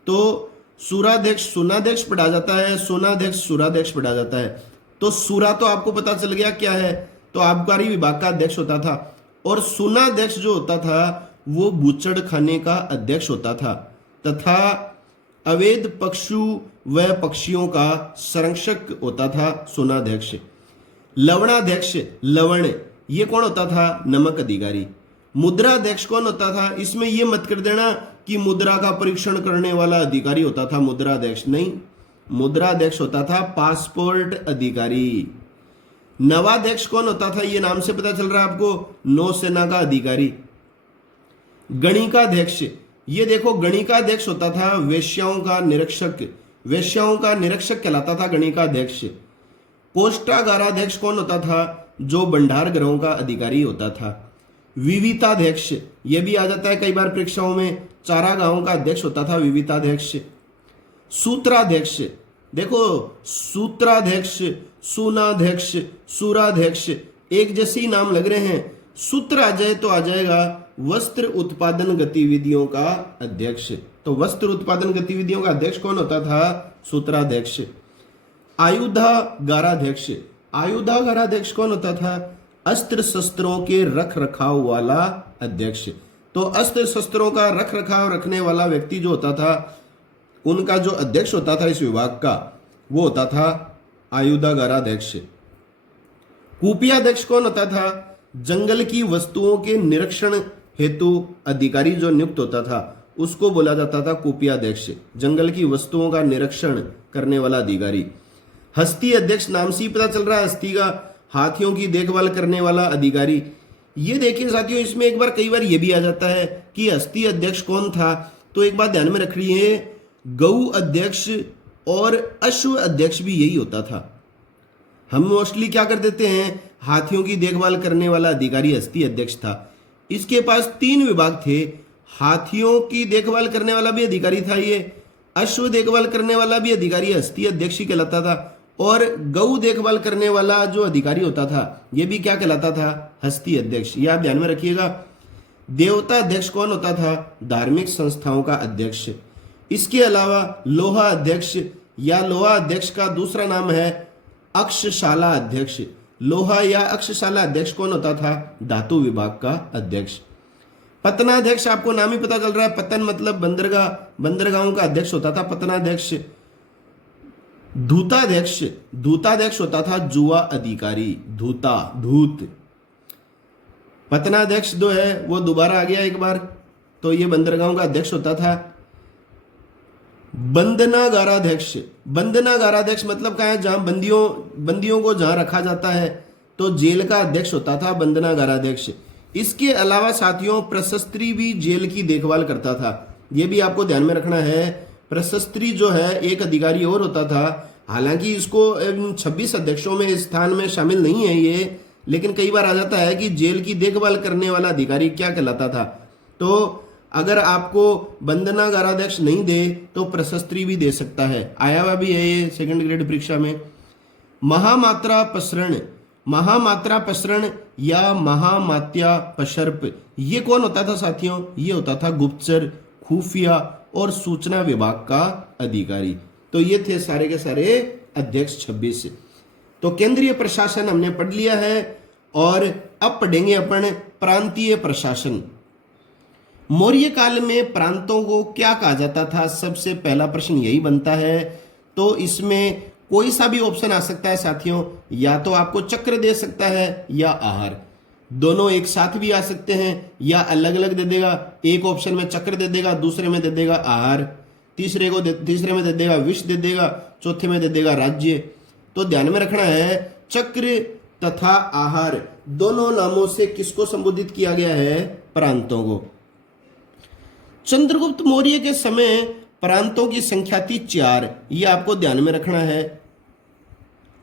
तो सूराध्यक्ष सूनाध्यक्ष पढ़ा जाता है, सूनाध्यक्ष सूराध्यक्ष पढ़ा जाता है। तो सूरा तो आपको पता चल गया क्या है, तो आबकारी विभाग का अध्यक्ष होता था। और सूनाध्यक्ष जो होता था वो बूचड़ खाने का अध्यक्ष होता था, तथा अवैध पशु व पक्षियों का संरक्षक होता था सूनाध्यक्ष। लवणाध्यक्ष, लवण, ये कौन होता था, नमक अधिकारी। मुद्राध्यक्ष कौन होता था, इसमें यह मत कर देना कि मुद्रा का परीक्षण करने वाला अधिकारी होता था मुद्राध्यक्ष, नहीं, मुद्राध्यक्ष होता था पासपोर्ट अधिकारी। नवाध्यक्ष कौन होता था, ये नाम से पता चल रहा है आपको, नौसेना का अधिकारी। गणिकाध्यक्ष, ये देखो गणिकाध्यक्ष होता था वेश्याओं का निरीक्षक, वेश्याओं का निरीक्षक कहलाता था गणिकाध्यक्ष। कोष्ठागाराध्यक्ष कौन होता था, जो भंडार गृहों का अधिकारी होता था। विविताध्यक्ष, ये भी आ जाता है कई बार परीक्षाओं में, चारागाहों का अध्यक्ष होता था विविताध्यक्ष। सूत्राध्यक्ष, देखो सूत्राध्यक्ष, सूनाध्यक्ष, सूराध्यक्ष एक जैसे ही नाम लग रहे हैं। सूत्र आ जाए तो आ जाएगा वस्त्र उत्पादन गतिविधियों का अध्यक्ष। तो वस्त्र उत्पादन गतिविधियों का अध्यक्ष कौन होता था, सूत्राध्यक्ष। आयुधागाराध्यक्ष, आयुधागाराध्यक्ष कौन होता था, अस्त्र शस्त्रों के रख रखाव वाला अध्यक्ष। तो अस्त्र शस्त्रों का रख रखाव रखने वाला व्यक्ति जो होता था, उनका जो अध्यक्ष होता था इस विभाग का, वो होता था आयुधागाराध्यक्ष। कूपियाध्यक्ष कौन होता था, जंगल की वस्तुओं के निरीक्षण हेतु अधिकारी जो नियुक्त होता था उसको बोला जाता था कूपियाध्यक्ष, जंगल की वस्तुओं का निरीक्षण करने वाला अधिकारी। हस्ती अध्यक्ष, नाम से ही पता चल रहा है हस्ती का, हाथियों की देखभाल करने वाला अधिकारी। ये देखिए साथियों, इसमें एक बार कई बार ये भी आ जाता है कि हस्ती अध्यक्ष कौन था, तो एक बात ध्यान में रख रही है, गौ अध्यक्ष और अश्व अध्यक्ष भी यही होता था। हम मोस्टली क्या कर देते हैं, हाथियों की देखभाल करने वाला अधिकारी हस्ती अध्यक्ष था। इसके पास 3 विभाग थे, हाथियों की देखभाल करने वाला भी अधिकारी था ये, अश्व देखभाल करने वाला भी अधिकारी हस्ती अध्यक्ष ही कहलाता था, और गौ देखभाल करने वाला जो अधिकारी होता था ये भी क्या कहलाता था, हस्ती अध्यक्ष। ये आप ध्यान में रखिएगा। देवता अध्यक्ष कौन होता था, धार्मिक संस्थाओं का अध्यक्ष। इसके अलावा लोहा अध्यक्ष या लोहा अध्यक्ष का दूसरा नाम है अक्षशाला अध्यक्ष। लोहा या अक्षशाला अध्यक्ष कौन होता था? धातु विभाग का अध्यक्ष। पतनाध्यक्ष आपको नाम ही पता चल रहा है, पतन मतलब बंदरगाह, बंदरगाहों का अध्यक्ष होता था पतनाध्यक्ष। धूताध्यक्ष, धूताध्यक्ष होता था जुआ अधिकारी, धूता, धूत। पतनाध्यक्ष जो है वो दोबारा आ गया एक बार, तो ये बंदरगाहों का अध्यक्ष होता था। बंदनागाराध्यक्ष, बंदनागाराध्यक्ष मतलब क्या है? जहां बंदियों को जहां रखा जाता है, तो जेल का अध्यक्ष होता था बंदनागाराध्यक्ष। इसके अलावा साथियों प्रशस्त्री भी जेल की देखभाल करता था, ये भी आपको ध्यान में रखना है। प्रशस्त्री जो है एक अधिकारी और होता था, हालांकि इसको 26 अध्यक्षों में स्थान में शामिल नहीं है ये, लेकिन कई बार आ जाता है कि जेल की देखभाल करने वाला अधिकारी क्या कहलाता था। तो अगर आपको बंदनागाराध्यक्ष नहीं दे तो प्रशस्त्री भी दे सकता है, आया हुआ भी है ये सेकंड ग्रेड परीक्षा में। महामात्रा प्रसरण, महामात्रा प्रसरण या महामात्या प्रसर्प, ये कौन होता था साथियों? ये होता था गुप्तचर, खुफिया और सूचना विभाग का अधिकारी। तो ये थे सारे के सारे अध्यक्ष 26। तो केंद्रीय प्रशासन हमने पढ़ लिया है, और अब पढ़ेंगे अपन प्रांतीय प्रशासन। मौर्य काल में प्रांतों को क्या कहा जाता था? सबसे पहला प्रश्न यही बनता है। तो इसमें कोई सा भी ऑप्शन आ सकता है साथियों, या तो आपको चक्र दे सकता है या आहार, दोनों एक साथ भी आ सकते हैं, या अलग अलग दे देगा। एक ऑप्शन में चक्र दे देगा, दूसरे में दे देगा आहार, तीसरे में दे देगा विष दे देगा, चौथे में दे देगा राज्य। तो ध्यान में रखना है, चक्र तथा आहार दोनों नामों से किसको संबोधित किया गया है? प्रांतों को। चंद्रगुप्त मौर्य के समय प्रांतों की संख्या थी 4, ये आपको ध्यान में रखना है।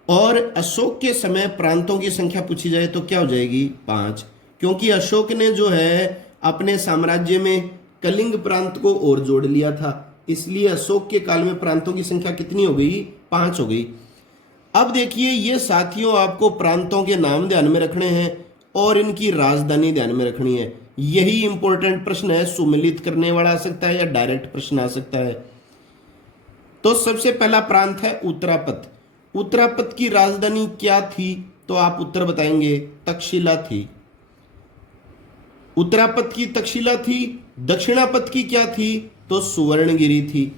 और अशोक के समय प्रांतों की संख्या पूछी जाए तो क्या हो जाएगी? 5, क्योंकि अशोक ने जो है अपने साम्राज्य में कलिंग प्रांत को और जोड़ लिया था, इसलिए अशोक के काल में प्रांतों की संख्या कितनी हो गई? 5 हो गई। अब देखिए ये साथियों आपको प्रांतों के नाम ध्यान में रखने हैं और इनकी राजधानी ध्यान में रखनी है। यही इंपॉर्टेंट प्रश्न है, सुमिलित करने वाला आ सकता है या डायरेक्ट प्रश्न आ सकता है। तो सबसे पहला प्रांत है उत्तरापथ। उत्तरापथ की राजधानी क्या थी? तो आप उत्तर बताएंगे, तक्षशिला थी। उत्तरापथ की तक्षशिला थी। दक्षिणापथ की क्या थी? तो सुवर्णगिरी थी।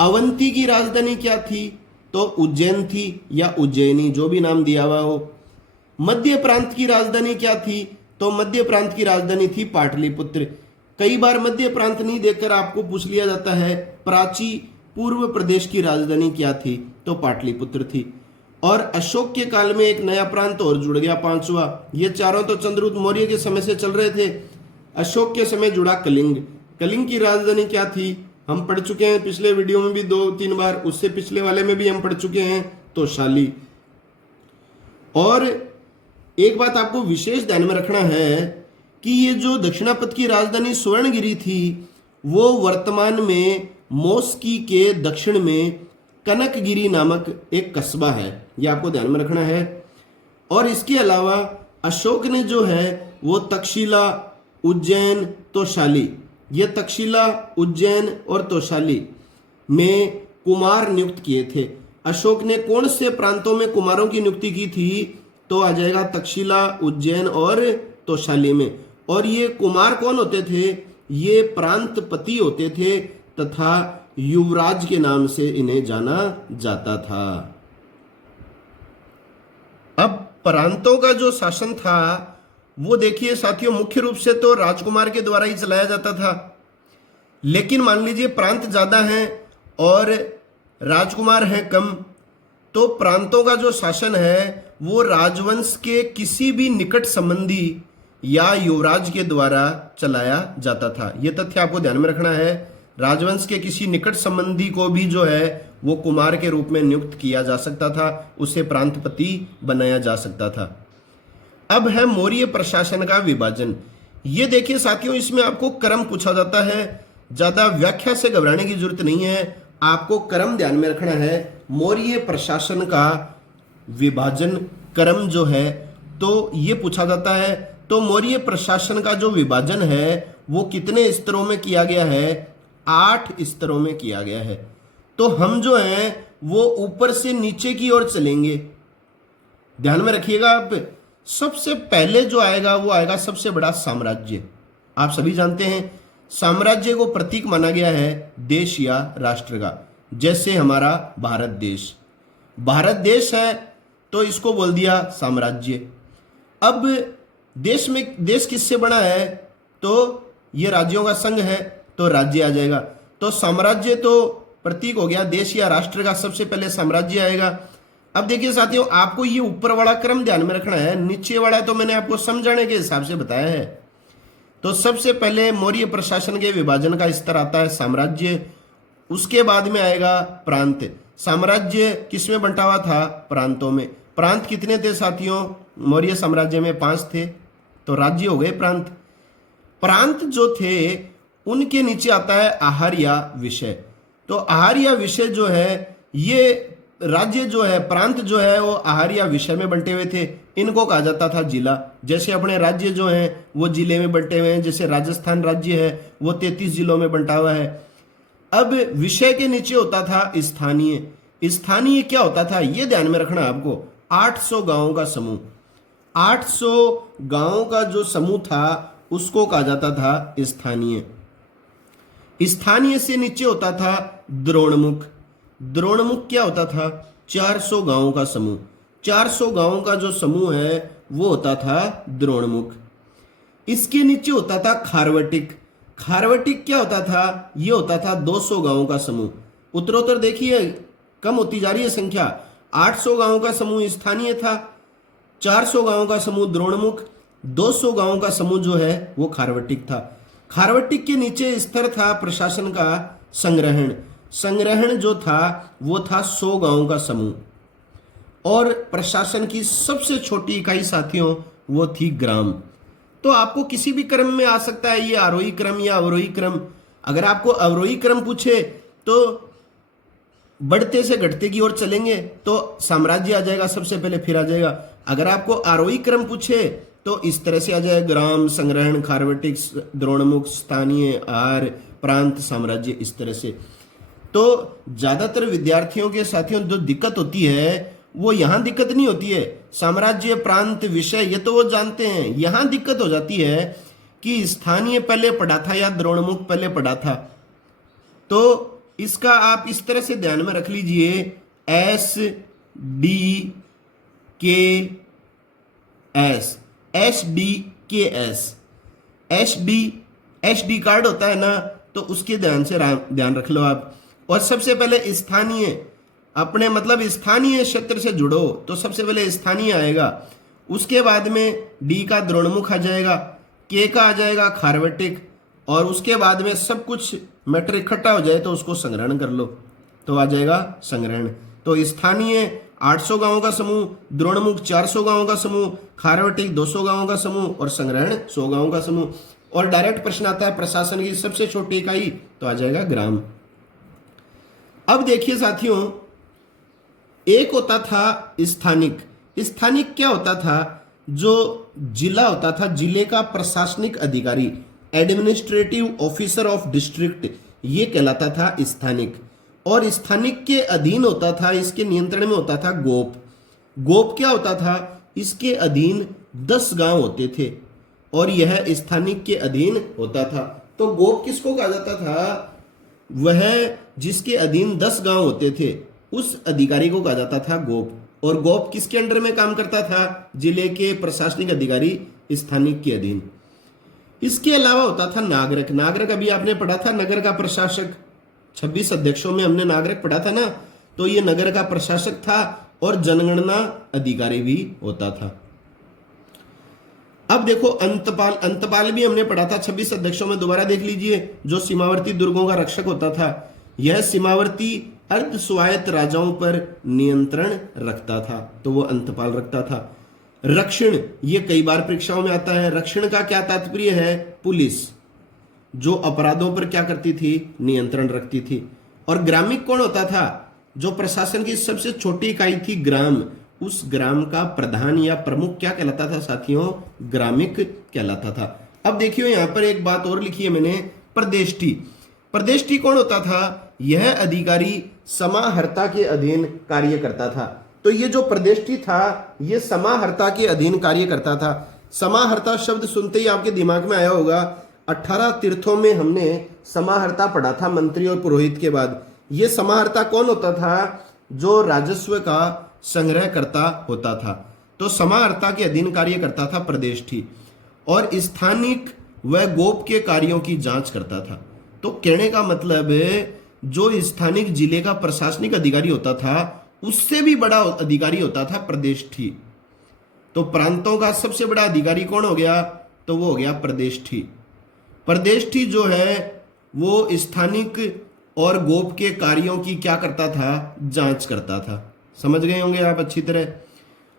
अवंती की राजधानी क्या थी? तो उज्जैन थी या उज्जैनी, जो भी नाम दिया हुआ हो। मध्य प्रांत की राजधानी क्या थी? तो मध्य प्रांत की राजधानी थी पाटलिपुत्र। कई बार मध्य प्रांत नहीं देखकर आपको पूछ लिया जाता है प्राची पूर्व प्रदेश की राजधानी क्या थी? तो पाटलिपुत्र थी। और अशोक के काल में एक नया प्रांत और जुड़ गया, 5वां। ये चारों तो चंद्रगुप्त मौर्य के समय से चल रहे थे। अशोक के समय जुड़ा कलिंग। कलिंग की राजधानी क्या थी? हम पढ़ चुके हैं पिछले वीडियो में भी 2-3 बार, उससे पिछले वाले में भी हम पढ़ चुके हैं, तो शाली। और एक बात आपको विशेष ध्यान में रखना है कि ये जो दक्षिणापथ की राजधानी सुवर्णगिरी थी, वो वर्तमान में मॉस्की के दक्षिण में कनकगिरी नामक एक कस्बा है, ये आपको ध्यान में रखना है। और इसके अलावा अशोक ने जो है वो तक्षशिला, उज्जैन, तोशाली, ये तक्षशिला, उज्जैन और तोशाली में कुमार नियुक्त किए थे। अशोक ने कौन से प्रांतों में कुमारों की नियुक्ति की थी? तो आ जाएगा तक्षशिला, उज्जैन और तोशाली में। और ये कुमार कौन होते थे? ये प्रांतपति होते थे तथा युवराज के नाम से इन्हें जाना जाता था। अब प्रांतों का जो शासन था वो देखिए साथियों, मुख्य रूप से तो राजकुमार के द्वारा ही चलाया जाता था। लेकिन मान लीजिए प्रांत ज्यादा हैं और राजकुमार हैं कम, तो प्रांतों का जो शासन है वो राजवंश के किसी भी निकट संबंधी या युवराज के द्वारा चलाया जाता था। यह तथ्य आपको ध्यान में रखना है। राजवंश के किसी निकट संबंधी को भी जो है वो कुमार के रूप में नियुक्त किया जा सकता था, उसे प्रांतपति बनाया जा सकता था। अब है मौर्य प्रशासन का विभाजन। ये देखिए साथियों, इसमें आपको क्रम पूछा जाता है, ज्यादा व्याख्या से घबराने की जरूरत नहीं है, आपको क्रम ध्यान में रखना है। मौर्य प्रशासन का विभाजन क्रम जो है तो ये पूछा जाता है। तो मौर्य प्रशासन का जो विभाजन है वो कितने स्तरों में किया गया है? 8 स्तरों में किया गया है। तो हम जो है वो ऊपर से नीचे की ओर चलेंगे। ध्यान में रखिएगा आप, सबसे पहले जो आएगा वो आएगा सबसे बड़ा साम्राज्य। आप सभी जानते हैं साम्राज्य को प्रतीक माना गया है देश या राष्ट्र का। जैसे हमारा भारत देश, भारत देश है तो इसको बोल दिया साम्राज्य। अब देश किससे बना है, तो ये राज्यों का संघ है तो राज्य आ जाएगा। तो साम्राज्य तो प्रतीक हो गया देश या राष्ट्र का, सबसे पहले साम्राज्य आएगा। अब देखिए साथियों, आपको ये ऊपर वाला क्रम ध्यान में रखना है, नीचे वाला तो मैंने आपको समझाने के हिसाब से बताया है। तो सबसे पहले मौर्य प्रशासन के विभाजन का स्तर आता है साम्राज्य, उसके बाद में आएगा प्रांत। साम्राज्य किसमें बंटा हुआ था, प्रांतों में। प्रांत कितने थे साथियों, मौर्य साम्राज्य में 5 थे, तो राज्य हो गए प्रांत। प्रांत जो थे उनके नीचे आता है आहार या विषय। तो आहार या विषय जो है, ये राज्य जो है, प्रांत जो है वो आहार या विषय में बंटे हुए थे, इनको कहा जाता था जिला। जैसे अपने राज्य जो हैं वो जिले में बंटे हुए हैं, जैसे राजस्थान राज्य है वो 33 जिलों में बंटा हुआ है। अब विषय के नीचे होता था स्थानीय। स्थानीय क्या होता था ये ध्यान में रखना आपको, 800 गांवों का समूह। 800 गांवों का जो समूह था उसको कहा जाता था स्थानीय। स्थानीय से नीचे होता था द्रोणमुख। द्रोणमुख क्या होता था, 400 गांवों का समूह। 400 गांवों का जो समूह है वो होता था द्रोणमुख। इसके नीचे होता था खारवटिक। खारवटिक क्या होता था, ये होता था 200 गांवों का समूह। उत्तरोत्तर देखिए कम होती जा रही है संख्या। 800 गांवों का समूह स्थानीय था, 400 गांवों का समूह द्रोणमुख, 200 गांवों का समूह जो है वो खारवटिक था। खारवटिक के नीचे स्तर था प्रशासन का संग्रहण। संग्रहण जो था वो था 100 गांवों का समूह। और प्रशासन की सबसे छोटी इकाई साथियों वो थी ग्राम। तो आपको किसी भी क्रम में आ सकता है ये आरोही क्रम या अवरोही क्रम। अगर आपको अवरोही क्रम पूछे तो बढ़ते से घटते की ओर चलेंगे तो साम्राज्य आ जाएगा सबसे पहले, फिर आ जाएगा। अगर आपको आरोही क्रम पूछे तो इस तरह से आ जाए, ग्राम, संग्रहण, खारवटिक, द्रोणमुख, स्थानीय, आहार, प्रांत, साम्राज्य, इस तरह से। तो ज्यादातर विद्यार्थियों के साथियों जो दिक्कत होती है वो यहां दिक्कत नहीं होती है, साम्राज्य, प्रांत, विषय ये तो वो जानते हैं। यहां दिक्कत हो जाती है कि स्थानीय पहले पढ़ा था या द्रोणमुख पहले पढ़ा था। तो इसका आप इस तरह से ध्यान में रख लीजिए, एस डी के एस, एस डी के एस, एस डी कार्ड होता है ना, तो उसके ध्यान रख लो आप। और सबसे पहले स्थानीय, अपने मतलब स्थानीय क्षेत्र से जुड़ो तो सबसे पहले स्थानीय आएगा, उसके बाद में डी का द्रोणमुख आ जाएगा, के का आ जाएगा खारवटिक, और उसके बाद में सब कुछ मैटर इकट्ठा हो जाए तो उसको संग्रहण कर लो तो आ जाएगा संग्रहण। तो स्थानीय 800 गांवों का समूह, द्रोणमुख 400 गांवों का समूह, खारवटिक 200 गांवों का समूह और संग्रहण 100 गांवों का समूह। और डायरेक्ट प्रश्न आता है प्रशासन की सबसे छोटी इकाई, तो आ जाएगा ग्राम। अब देखिए साथियों, एक होता था स्थानिक। स्थानिक क्या होता था, जो जिला होता था, जिले का प्रशासनिक अधिकारी, एडमिनिस्ट्रेटिव ऑफिसर ऑफ डिस्ट्रिक्ट, ये कहलाता था स्थानिक। और स्थानिक के अधीन होता था, इसके नियंत्रण में होता था गोप। गोप क्या होता था, इसके अधीन 10 गांव होते थे और यह स्थानिक के अधीन होता था। तो गोप किसको कहा जाता था, वह जिसके अधीन 10 गांव होते थे उस अधिकारी को कहा जाता था गोप। और गोप किसके अंडर में काम करता था, जिले के प्रशासनिक अधिकारी स्थानिक के अधीन। इसके अलावा होता था नागरिक। नागरिक अभी आपने पढ़ा था, नगर का प्रशासक, 26 अध्यक्षों में हमने नागरिक पढ़ा था ना, तो ये नगर का प्रशासक था और जनगणना अधिकारी भी होता था। अब देखो अंतपाल, अंतपाल भी हमने पढ़ा था 26 अध्यक्षों में, दोबारा देख लीजिए, जो सीमावर्ती दुर्गों का रक्षक होता था। यह सीमावर्ती अर्ध स्वायत्त राजाओं पर नियंत्रण रखता था, तो वो अंतपाल रखता था। रक्षण, ये कई बार परीक्षाओं में आता है। रक्षण का क्या तात्पर्य है, पुलिस जो अपराधों पर क्या करती थी, नियंत्रण रखती थी। और ग्रामिक कौन होता था, जो प्रशासन की सबसे छोटी इकाई थी ग्राम, उस ग्राम का प्रधान या प्रमुख क्या कहलाता था साथियों, ग्रामिक कहलाता था। अब देखियो यहां पर एक बात और लिखी है मैंने, प्रदेष्टि। प्रदेष्टि कौन होता था? यह अधिकारी समाहर्ता के अधीन कार्य करता था। तो ये जो प्रदेष्टि था ये समाहर्ता के अधीन कार्य करता था। समाहर्ता शब्द सुनते ही आपके दिमाग में आया होगा, 18 तीर्थों में हमने समाहर्ता पढ़ा था, मंत्री और पुरोहित के बाद। ये समाहर्ता कौन होता था? जो राजस्व का संग्रह करता होता था। तो समाहर्ता के अधीन कार्य करता था प्रदेष्टि, और स्थानिक व गोप के कार्यों की जांच करता था। तो कहने का मतलब है जो स्थानिक जिले का प्रशासनिक अधिकारी होता था उससे भी बड़ा अधिकारी होता था प्रदेष्टि। तो प्रांतों का सबसे बड़ा अधिकारी कौन हो गया? तो वो हो गया प्रदेष्टि। प्रदेष्टि जो है वो स्थानिक और गोप के कार्यों की क्या करता था? जांच करता था। समझ गए होंगे आप अच्छी तरह।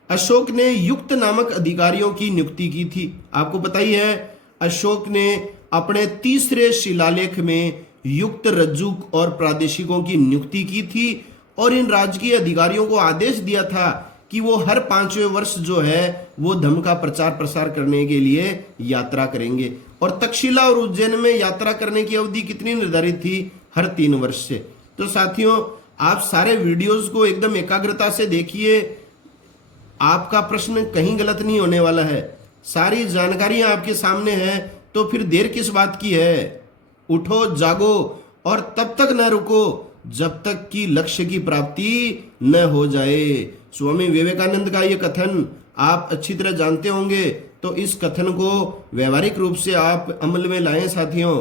अशोक ने युक्त नामक अधिकारियों की नियुक्ति की थी। आपको पता ही है अशोक ने अपने तीसरे शिलालेख में युक्त, रज्जुक और प्रादेशिकों की नियुक्ति की थी, और इन राजकीय अधिकारियों को आदेश दिया था कि वो हर 5वें वर्ष जो है वो धर्म का प्रचार प्रसार करने के लिए यात्रा करेंगे। और तक्षशिला और उज्जैन में यात्रा करने की अवधि कितनी निर्धारित थी? हर 3 वर्ष से। तो साथियों आप सारे वीडियोस को एकदम एकाग्रता से देखिए, आपका प्रश्न कहीं गलत नहीं होने वाला है। सारी जानकारियां आपके सामने हैं, तो फिर देर किस बात की है? उठो, जागो और तब तक न रुको जब तक कि लक्ष्य की प्राप्ति न हो जाए। स्वामी विवेकानंद का ये कथन आप अच्छी तरह जानते होंगे, तो इस कथन को व्यवहारिक रूप से आप अमल में लाएं साथियों।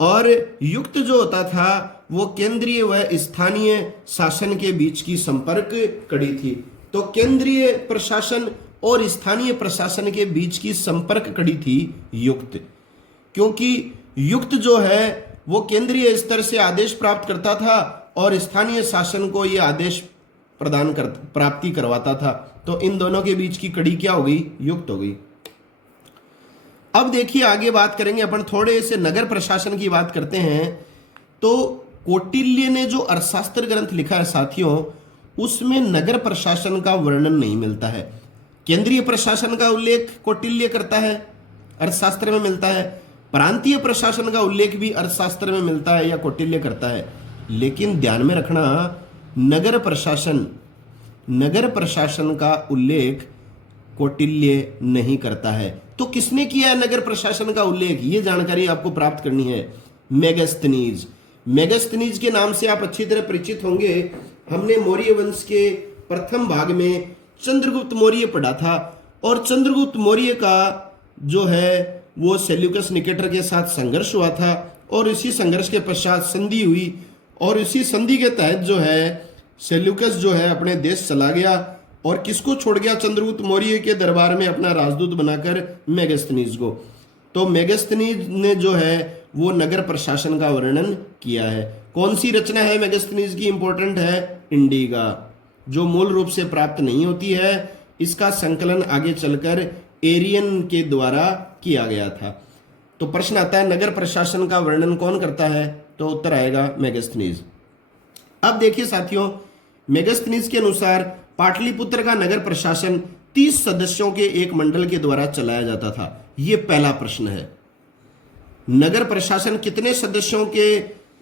और युक्त जो होता था वो केंद्रीय व स्थानीय शासन के बीच की संपर्क कड़ी थी। तो केंद्रीय प्रशासन और स्थानीय प्रशासन के बीच की संपर्क कड़ी थी युक्त, क्योंकि युक्त जो है वो केंद्रीय स्तर से आदेश प्राप्त करता था और स्थानीय शासन को ये आदेश प्राप्ति करवाता था। तो इन दोनों के बीच की कड़ी क्या हो गई? युक्त हो गई। अब देखिए आगे बात करेंगे अपन, थोड़े से नगर प्रशासन की बात करते हैं। तो कौटिल्य ने जो अर्थशास्त्र ग्रंथ लिखा है साथियों, उसमें नगर प्रशासन का वर्णन नहीं मिलता है। केंद्रीय प्रशासन का उल्लेख कौटिल्य करता है, अर्थशास्त्र में मिलता है। प्रांतीय प्रशासन का उल्लेख भी अर्थशास्त्र में मिलता है या कौटिल्य करता है। लेकिन ध्यान में रखना, नगर प्रशासन का उल्लेख कौटिल्य नहीं करता है। तो किसने किया है नगर प्रशासन का उल्लेख? ये जानकारी आपको प्राप्त करनी है। मेगास्थनीज के नाम से आप अच्छी तरह परिचित होंगे। हमने मौर्य वंश के प्रथम भाग में चंद्रगुप्त मौर्य पढ़ा था, और चंद्रगुप्त मौर्य का जो है वो सेल्यूकस निकेटर के साथ संघर्ष हुआ था, और इसी संघर्ष के पश्चात संधि हुई, और इसी संधि के तहत जो है सेल्यूकस जो है अपने देश चला गया, और किसको छोड़ गया? चंद्रगुप्त मौर्य के दरबार में अपना राजदूत बनाकर मेगास्थनीज को। तो मेगास्थनीज ने जो है वो नगर प्रशासन का वर्णन किया है। कौन सी रचना है मेगास्थनीज की? इंपॉर्टेंट है इंडिगा, जो मूल रूप से प्राप्त नहीं होती है। इसका संकलन आगे चलकर एरियन के द्वारा किया गया था। तो प्रश्न आता है नगर प्रशासन का वर्णन कौन करता है? तो उत्तर आएगा मेगास्थनीज। अब देखिए साथियों, मेगास्थनीज के अनुसार पाटलिपुत्र का नगर प्रशासन 30 सदस्यों के एक मंडल के द्वारा चलाया जाता था। यह पहला प्रश्न है। नगर प्रशासन कितने सदस्यों के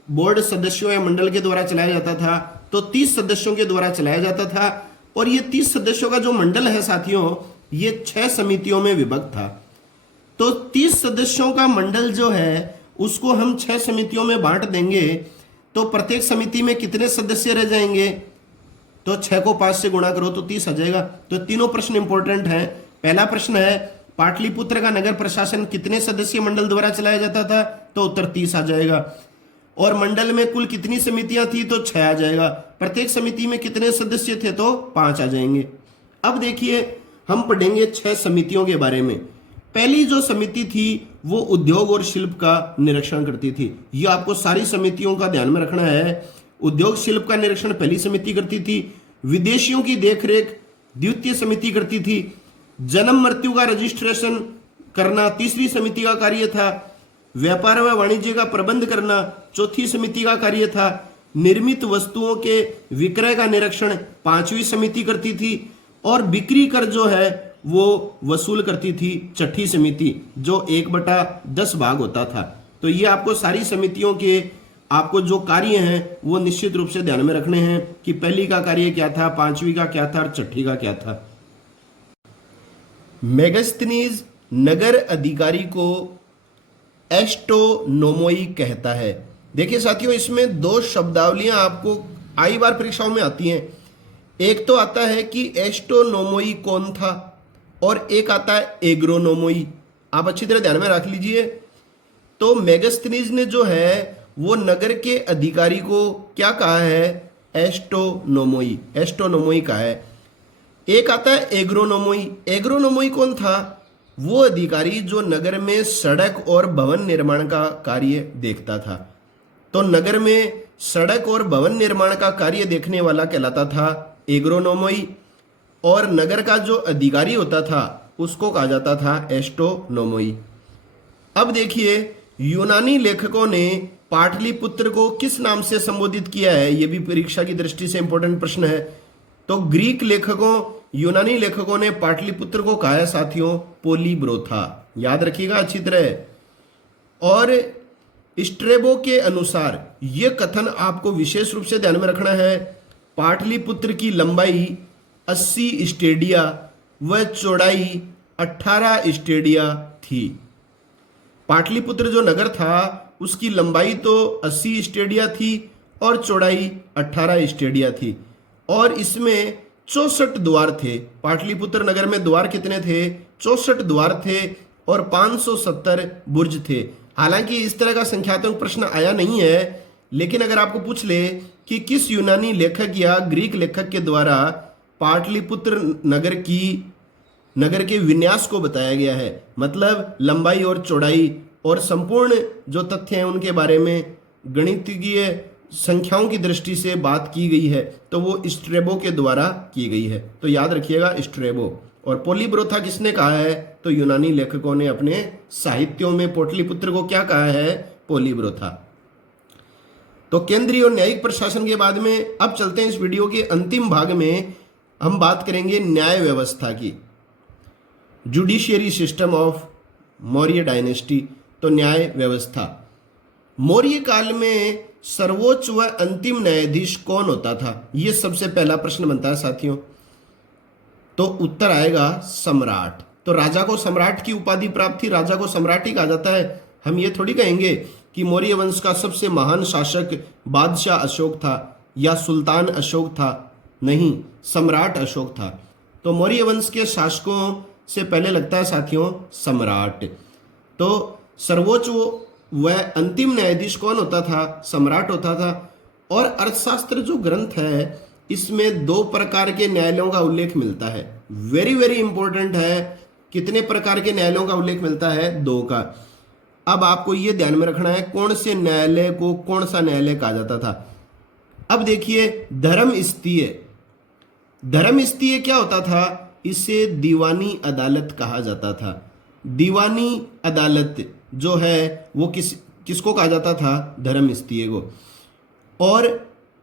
बोर्ड सदस्यों या मंडल के द्वारा चलाया जाता था? तो 30 सदस्यों के द्वारा चलाया जाता था। और ये 30 सदस्यों का जो मंडल है साथियों, ये 6 समितियों में विभक्त था। तो 30 सदस्यों का मंडल जो है उसको हम 6 समितियों में बांट देंगे, तो प्रत्येक समिति में कितने सदस्य रह जाएंगे? तो 6 को 5 से गुणा करो तो 30 आ जाएगा। तो तीनों प्रश्न इंपॉर्टेंट हैं। पहला प्रश्न है पाटलिपुत्र का नगर प्रशासन कितने सदस्यीय मंडल द्वारा चलाया जाता था? तो उत्तर 30 आ जाएगा। और मंडल में कुल कितनी समितियां थी? तो 6 आ जाएगा। प्रत्येक समिति में कितने सदस्य थे? तो 5 आ जाएंगे। अब देखिए हम पढ़ेंगे 6 समितियों के बारे में। पहली जो समिति थी वो उद्योग और शिल्प का निरीक्षण करती थी। ये आपको सारी समितियों का ध्यान में रखना है। उद्योग शिल्प का निरीक्षण पहली समिति करती थी। विदेशियों की देखरेख द्वितीय समिति करती थी। जन्म मृत्यु का रजिस्ट्रेशन करना तीसरी समिति का कार्य था। व्यापार व वाणिज्य का प्रबंध करना चौथी समिति का कार्य था। निर्मित वस्तुओं के विक्रय का निरीक्षण 5वीं समिति करती थी। और बिक्री कर जो है वो वसूल करती थी 6ठी समिति, जो 1/10 भाग होता था। तो ये आपको सारी समितियों के आपको जो कार्य हैं वो निश्चित रूप से ध्यान में रखने हैं कि पहली का कार्य क्या था, पांचवी का क्या था और छठी का क्या था। मेगास्थनीज नगर अधिकारी को एस्ट्रोनोमोई कहता है। देखिए साथियों, इसमें दो शब्दावलियां आपको आई बार परीक्षाओं में आती हैं। एक तो आता है कि एस्ट्रोनोमोई कौन था और एक आता है एग्रोनोमोई। आप अच्छी तरह ध्यान में रख लीजिए। तो मेगास्थनीज ने जो है वो नगर के अधिकारी को क्या कहा है, एस्ट्रोनोमोई, एस्ट्रोनोमोई कहा है। एक आता है एग्रोनोमोई। एग्रोनोमोई कौन था, वो अधिकारी जो नगर में सड़क और भवन निर्माण का कार्य देखता था। तो नगर में सड़क और भवन निर्माण का कार्य देखने वाला कहलाता था एग्रोनोमोई, और नगर का जो अधिकारी होता था उसको कहा जाता था एस्ट्रोनोमोई। अब देखिए, यूनानी लेखकों ने पाटलिपुत्र को किस नाम से संबोधित किया है, यह भी परीक्षा की दृष्टि से इंपॉर्टेंट प्रश्न है। तो ग्रीक लेखकों, यूनानी लेखकों ने पाटलिपुत्र को कहा है साथियों पोलीब्रोथा। याद रखिएगा अच्छी तरह। और स्ट्रेबो के अनुसार यह कथन आपको विशेष रूप से ध्यान में रखना है, पाटलिपुत्र की लंबाई 80 स्टेडिया व चौड़ाई 18 स्टेडिया थी। पाटलिपुत्र जो नगर था उसकी लंबाई तो 80 स्टेडिया थी और चौड़ाई 18 स्टेडिया थी, और इसमें 64 द्वार थे। पाटलिपुत्र नगर में द्वार कितने थे, 64 द्वार थे और 570 बुर्ज थे। हालांकि इस तरह का संख्यात्मक प्रश्न आया नहीं है, लेकिन अगर आपको पूछ ले कि किस यूनानी लेखक या ग्रीक लेखक के द्वारा पाटलिपुत्र नगर के विन्यास को बताया गया है, मतलब लंबाई और चौड़ाई और संपूर्ण जो तथ्य हैं उनके बारे में गणितीय संख्याओं की दृष्टि से बात की गई है, तो वो स्ट्रेबो के द्वारा की गई है। तो याद रखिएगा स्ट्रेबो। और पोलीब्रोथा किसने कहा है, तो यूनानी लेखकों ने अपने साहित्यों में पाटलिपुत्र को क्या कहा है, पोलीब्रोथा। तो केंद्रीय और न्यायिक प्रशासन के बाद में अब चलते हैं इस वीडियो के अंतिम भाग में, हम बात करेंगे न्याय व्यवस्था की, judiciary system of Maurya dynasty. तो न्याय व्यवस्था, मौर्य काल में सर्वोच्च व अंतिम न्यायाधीश कौन होता था, यह सबसे पहला प्रश्न बनता है साथियों। तो उत्तर आएगा सम्राट। तो राजा को सम्राट की उपाधि प्राप्त थी, राजा को सम्राट ही कहा जाता है। हम ये थोड़ी कहेंगे कि मौर्य वंश का सबसे महान शासक बादशाह अशोक था या सुल्तान अशोक था, नहीं, सम्राट अशोक था। तो मौर्य वंश के शासकों से पहले लगता है साथियों सम्राट। तो सर्वोच्च व अंतिम न्यायाधीश कौन होता था, सम्राट होता था। और अर्थशास्त्र जो ग्रंथ है इसमें दो प्रकार के न्यायालयों का उल्लेख मिलता है। वेरी वेरी इंपॉर्टेंट है, कितने प्रकार के न्यायालयों का उल्लेख मिलता है, दो का। अब आपको यह ध्यान में रखना है कौन से न्यायालय को कौन सा न्यायालय कहा जाता था। अब देखिए, धर्मस्थीय, धर्मस्थीय क्या होता था, इसे दीवानी अदालत कहा जाता था। दीवानी अदालत जो है वो किसको कहा जाता था, धर्मस्थीय को। और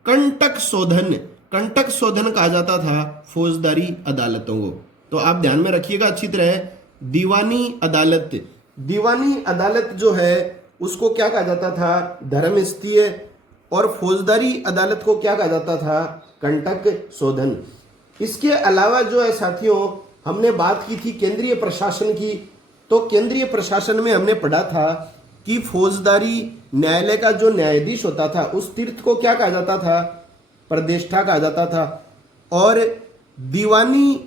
कंटक शोधन, कंटक शोधन कहा जाता था फौजदारी अदालतों को। तो आप ध्यान में रखिएगा अच्छी तरह, दीवानी अदालत, दीवानी अदालत जो है उसको क्या कहा जाता था, धर्मस्थीय, और फौजदारी अदालत को क्या कहा जाता था, कंटक शोधन। इसके अलावा जो है साथियों, हमने बात की थी केंद्रीय प्रशासन की। तो केंद्रीय प्रशासन में हमने पढ़ा था कि फौजदारी न्यायालय का जो न्यायाधीश होता था उस तीर्थ को क्या कहा जाता था, प्रदेष्टा कहा जाता था। और दीवानी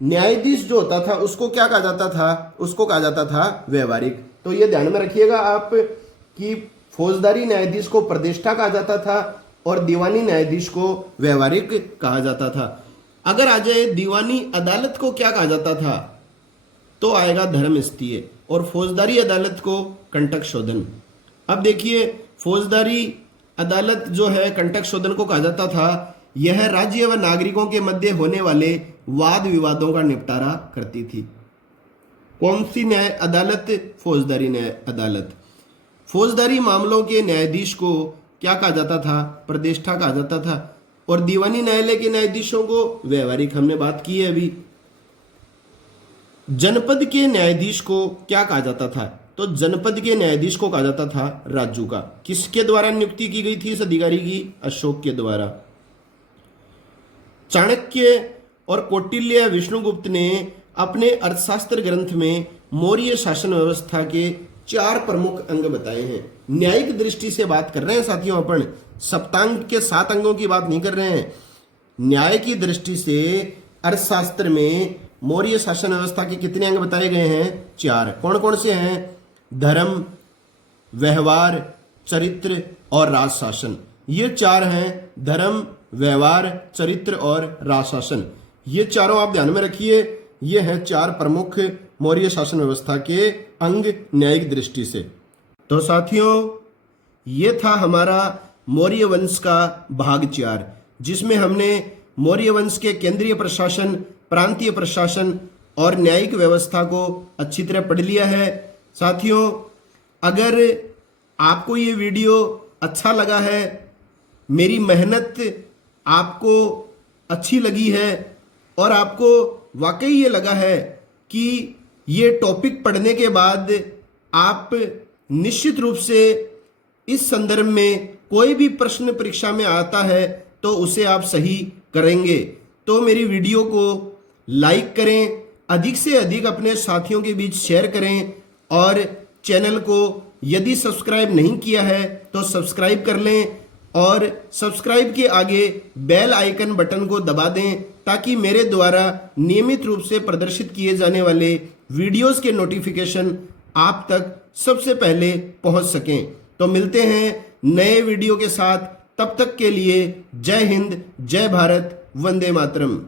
न्यायाधीश जो होता था उसको क्या कहा जाता था, उसको कहा जाता था व्यवहारिक। तो ये ध्यान में रखिएगा आप कि फौजदारी न्यायाधीश को प्रदेष्टा कहा जाता था और दीवानी न्यायाधीश को व्यवहारिक कहा जाता था। अगर आ जाए दीवानी अदालत को क्या कहा जाता था, तो आएगा धर्मस्थीय, और फौजदारी अदालत को कंटक शोधन। अब देखिए, फौजदारी अदालत जो है कंटक शोधन को कहा जाता था, यह राज्य व नागरिकों के मध्य होने वाले वाद विवादों का निपटारा करती थी। कौन सी न्याय अदालत, फौजदारी न्याय अदालत। फौजदारी मामलों के न्यायाधीश को क्या कहा जाता था, प्रदेष्टा कहा जाता था, और दीवानी न्यायालय के न्यायाधीशों को व्यवहारिक, हमने बात की है अभी। जनपद के न्यायाधीश को क्या कहा जाता था, तो जनपद के न्यायाधीश को कहा जाता था राजू का। किसके द्वारा नियुक्ति की गई थी इस अधिकारी की? अशोक के द्वारा। चाणक्य और कौटिल्य विष्णुगुप्त ने अपने अर्थशास्त्र ग्रंथ में मौर्य शासन व्यवस्था के 4 प्रमुख अंग बताए हैं। न्यायिक दृष्टि से बात कर रहे हैं साथियों, अपन सप्तांग के 7 अंगों की बात नहीं कर रहे हैं। न्याय की दृष्टि से अर्थशास्त्र में मौर्य शासन व्यवस्था के कितने अंग बताए गए हैं? 4। कौन कौन से हैं? धर्म, व्यवहार, चरित्र और राजशासन। ये 4 हैं, धर्म, व्यवहार, चरित्र और राजशासन। ये चारों आप ध्यान में रखिए। ये हैं 4 प्रमुख मौर्य शासन व्यवस्था के अंग न्यायिक दृष्टि से। तो साथियों, ये था हमारा मौर्य वंश का भाग 4, जिसमें हमने मौर्य वंश के केंद्रीय प्रशासन, प्रांतीय प्रशासन और न्यायिक व्यवस्था को अच्छी तरह पढ़ लिया है। साथियों, अगर आपको ये वीडियो अच्छा लगा है, मेरी मेहनत आपको अच्छी लगी है और आपको वाकई ये लगा है कि ये टॉपिक पढ़ने के बाद आप निश्चित रूप से इस संदर्भ में कोई भी प्रश्न परीक्षा में आता है तो उसे आप सही करेंगे, तो मेरी वीडियो को लाइक करें, अधिक से अधिक अपने साथियों के बीच शेयर करें और चैनल को यदि सब्सक्राइब नहीं किया है तो सब्सक्राइब कर लें और सब्सक्राइब के आगे बेल आइकन बटन को दबा दें ताकि मेरे द्वारा नियमित रूप से प्रदर्शित किए जाने वाले वीडियोस के नोटिफिकेशन आप तक सबसे पहले पहुंच सकें। तो मिलते हैं नए वीडियो के साथ, तब तक के लिए जय हिंद, जय भारत, वंदे मातरम।